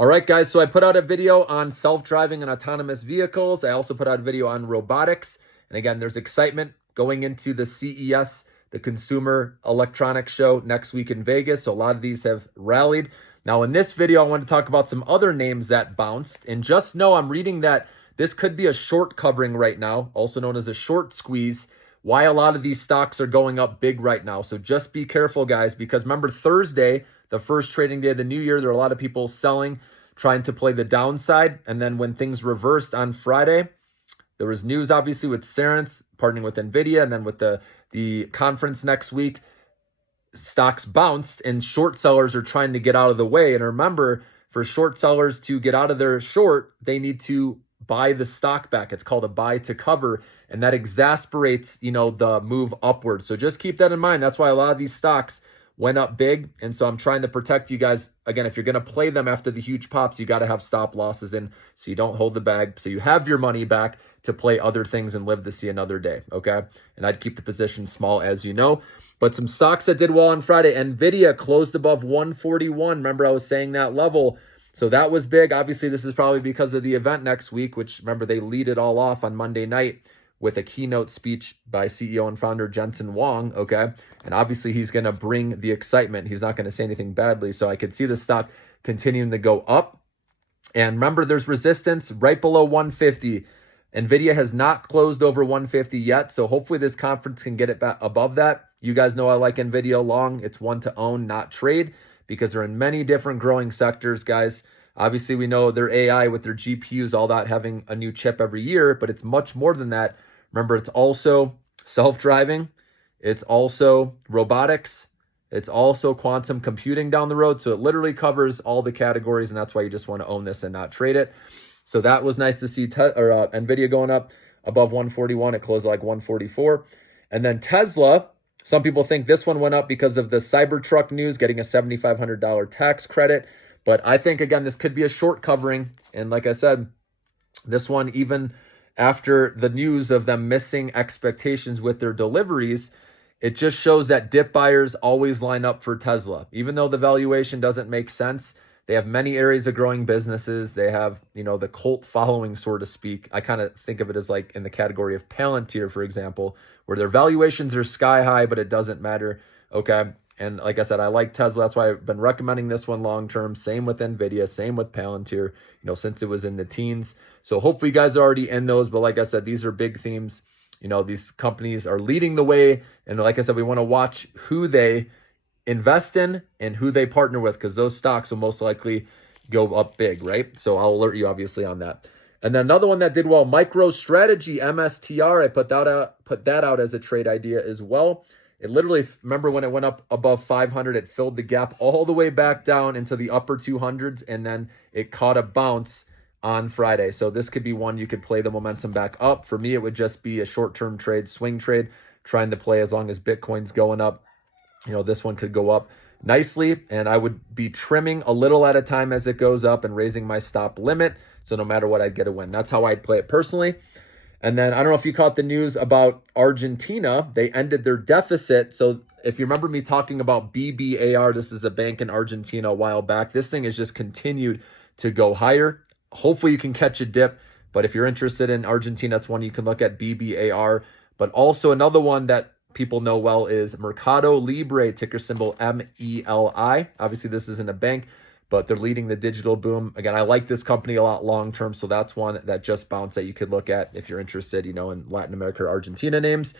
All right, guys, so I put out a video on self-driving and autonomous vehicles. I also put out a video on robotics. And again, there's excitement going into the CES, the Consumer Electronics Show next week in Vegas. So a lot of these have rallied. Now, in this video, I want to talk about some other names that bounced. And just know I'm reading that this could be a short covering right now, also known as a short squeeze, why a lot of these stocks are going up big right now. So just be careful, guys, because remember Thursday, the first trading day of the new year, there are a lot of people selling, trying to play the downside. And then when things reversed on Friday, there was news, obviously, with Cerence partnering with Nvidia, and then with the conference next week, stocks bounced and short sellers are trying to get out of the way. And remember, for short sellers to get out of their short, they need to buy the stock back. It's called a buy to cover, and that exasperates, the move upward. So just keep that in mind. That's why a lot of these stocks went up big. And so I'm trying to protect you guys. Again, if you're going to play them after the huge pops, you got to have stop losses in so you don't hold the bag, so you have your money back to play other things and live to see another day, okay? And I'd keep the position small, as you know. But some stocks that did well on Friday, Nvidia closed above 141. Remember, I was saying that level. So that was big. Obviously, this is probably because of the event next week, which, remember, they lead it all off on Monday night with a keynote speech by CEO and founder Jensen Huang, okay? And obviously, he's going to bring the excitement. He's not going to say anything badly. So I could see the stock continuing to go up. And remember, there's resistance right below 150. Nvidia has not closed over 150 yet. So hopefully this conference can get it back above that. You guys know I like Nvidia long. It's one to own, not trade, because they're in many different growing sectors, guys. Obviously, we know their AI with their GPUs, all that, having a new chip every year, but it's much more than that. Remember, it's also self-driving. It's also robotics. It's also quantum computing down the road. So it literally covers all the categories, and that's why you just want to own this and not trade it. So that was nice to see Nvidia going up above 141. It closed like 144. And then Tesla, some people think this one went up because of the Cybertruck news, getting a $7,500 tax credit. But I think, again, this could be a short covering. And like I said, this one, even after the news of them missing expectations with their deliveries, it just shows that dip buyers always line up for Tesla. Even though the valuation doesn't make sense, they have many areas of growing businesses. They have, the cult following, so to speak. I kind of think of it as like in the category of Palantir, for example, where their valuations are sky high, but it doesn't matter, okay? And like I said, I like Tesla. That's why I've been recommending this one long-term. Same with Nvidia, same with Palantir, since it was in the teens. So hopefully you guys are already in those. But like I said, these are big themes. These companies are leading the way. And like I said, we want to watch who they invest in and who they partner with, because those stocks will most likely go up big, right? So I'll alert you obviously on that. And then another one that did well, MicroStrategy, MSTR. I put that out as a trade idea as well. It literally, remember when it went up above 500, it filled the gap all the way back down into the upper 200s, and then it caught a bounce on Friday. So this could be one you could play the momentum back up. For me, it would just be a short-term trade, swing trade, trying to play as long as Bitcoin's going up. This one could go up nicely, and I would be trimming a little at a time as it goes up and raising my stop limit. So no matter what, I'd get a win. That's how I'd play it personally. And then I don't know if you caught the news about Argentina. They ended their deficit. So if you remember me talking about BBAR, this is a bank in Argentina a while back. This thing has just continued to go higher. Hopefully you can catch a dip. But if you're interested in Argentina, that's one you can look at, BBAR. But also another one that people know well is Mercado Libre, ticker symbol MELI. Obviously, this isn't a bank, but they're leading the digital boom. Again, I like this company a lot long-term, so that's one that just bounced that you could look at if you're interested, in Latin America or Argentina names.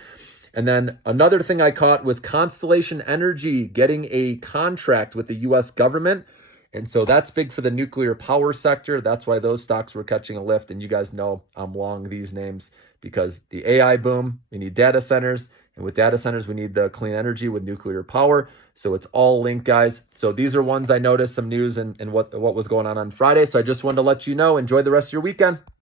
And then another thing I caught was Constellation Energy getting a contract with the U.S. government. And so that's big for the nuclear power sector. That's why those stocks were catching a lift. And you guys know I'm long these names because the AI boom, we need data centers. And with data centers, we need the clean energy with nuclear power. So it's all linked, guys. So these are ones I noticed some news and what was going on Friday. So I just wanted to let you know. Enjoy the rest of your weekend.